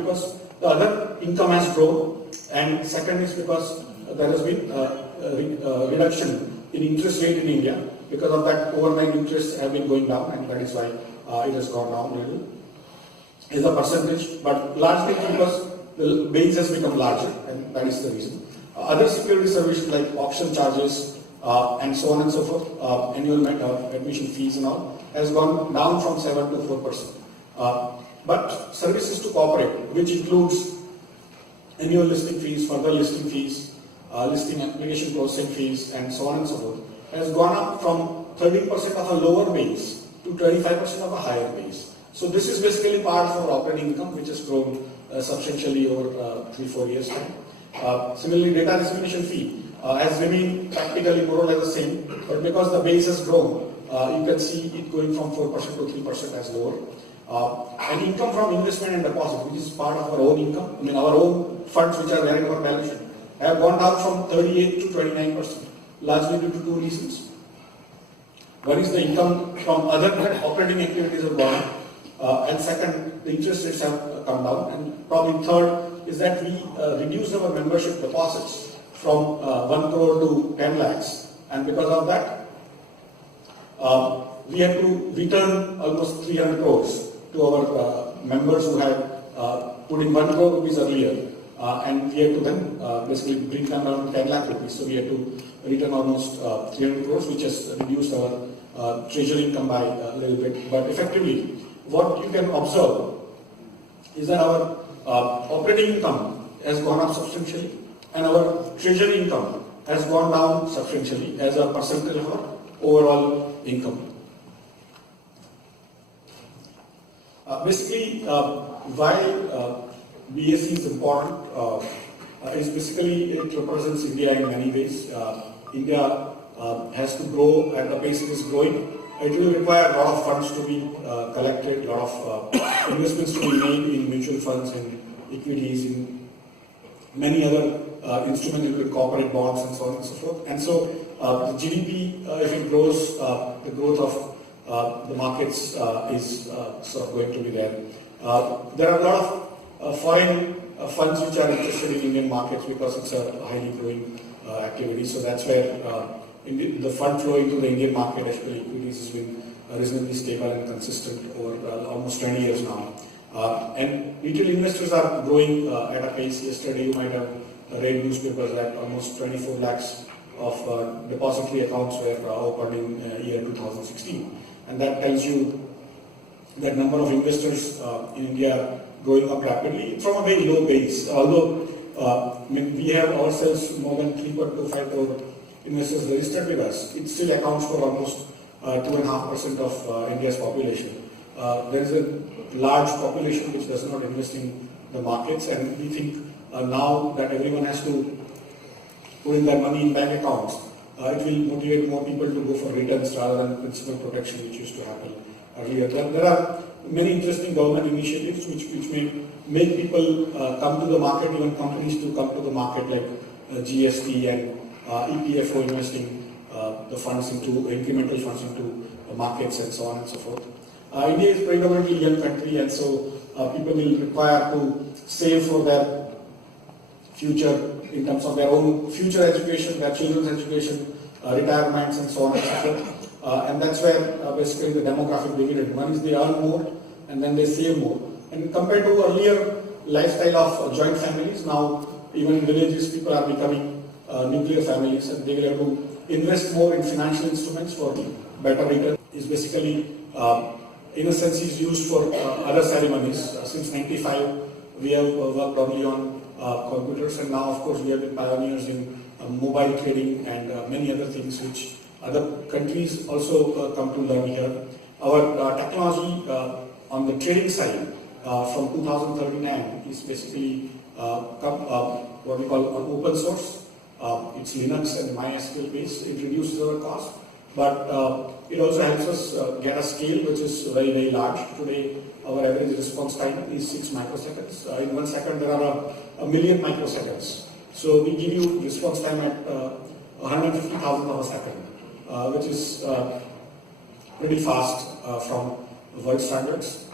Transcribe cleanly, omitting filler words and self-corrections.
because the other income has grown, and second is because there has been a reduction in interest rate in India. Because of that, overnight interests have been going down, and that is why it has gone down a little as a percentage, but largely because the base has become larger, and that is the reason. Other security services like auction charges and so on and so forth, annual admission fees and all, has gone down from 7 to 4%. But services to corporate, which includes annual listing fees, further listing fees, listing application processing fees, and so on and so forth, has gone up from 13% of a lower base to 25% of a higher base. So this is basically part of our operating income, which has grown substantially over 3-4 years' time. Similarly, data dissemination fee has remained practically more or less the same, but because the base has grown, you can see it going from 4% to 3% as lower. And income from investment and deposit, which is part of our own income, our own funds which are there in our balance sheet, have gone down from 38 to 29%, largely due to two reasons. One is the income from other operating activities have gone up, and second, the interest rates have come down, and probably third is that we reduced our membership deposits from 1 crore to 10 lakhs, and because of that, we had to return almost 300 crores to our members who had put in 1 crore rupees earlier, and we had to then basically bring them down to 10 lakh rupees. So we had to return almost 300 crores, which has reduced our treasury income by a little bit. But effectively, what you can observe is that our operating income has gone up substantially, and our treasury income has gone down substantially as a percentage of our overall income. Basically, why BSE is important is basically it represents India in many ways. India has to grow at the pace it is growing. It will require a lot of funds to be collected, a lot of investments to be made in mutual funds and equities, in many other instruments, including corporate bonds and so on and so forth. And so the GDP, if it grows, the growth of the markets is sort of going to be there. There are a lot of foreign funds which are interested in Indian markets because it's a highly growing activity. So that's where the fund flow into the Indian market, especially equities, has been reasonably stable and consistent over almost 20 years now. And retail investors are growing at a pace. Yesterday you might have read newspapers that almost 24 lakhs of depository accounts were opened in year 2016. And that tells you that number of investors in India growing up rapidly from a very low base. Although we have ourselves more than 3.25 crore investors registered with us, it still accounts for almost 2.5% of India's population. There is a large population which does not invest in the markets, and we think now that everyone has to put in their money in bank accounts, it will motivate more people to go for returns rather than principal protection, which used to happen earlier. There are many interesting government initiatives which may make people come to the market, even companies to come to the market, like GST and EPFO investing the funds into incremental funds into markets and so on and so forth. India is predominantly a young country, and so people will require to save for their future in terms of their own future education, their children's education, retirements and so on and so forth. And that's where basically the demographic dividend. One is they earn more and then they save more. And compared to earlier lifestyle of joint families, now even in villages people are becoming nuclear families, and they will have to invest more in financial instruments for better return. Is basically in a sense is used for other ceremonies. Since 95 we have worked only on computers, and now of course we have been pioneers in mobile trading and many other things which other countries also come to learn here. Our technology on the trading side from 2039 is basically what we call open source. It's Linux and MySQL based. It reduces our cost, but it also helps us get a scale which is very, very large. Today our average response time is 6 microseconds. In 1 second there are a million microseconds. So we give you response time at 150,000 of a second, which is pretty fast from world standards.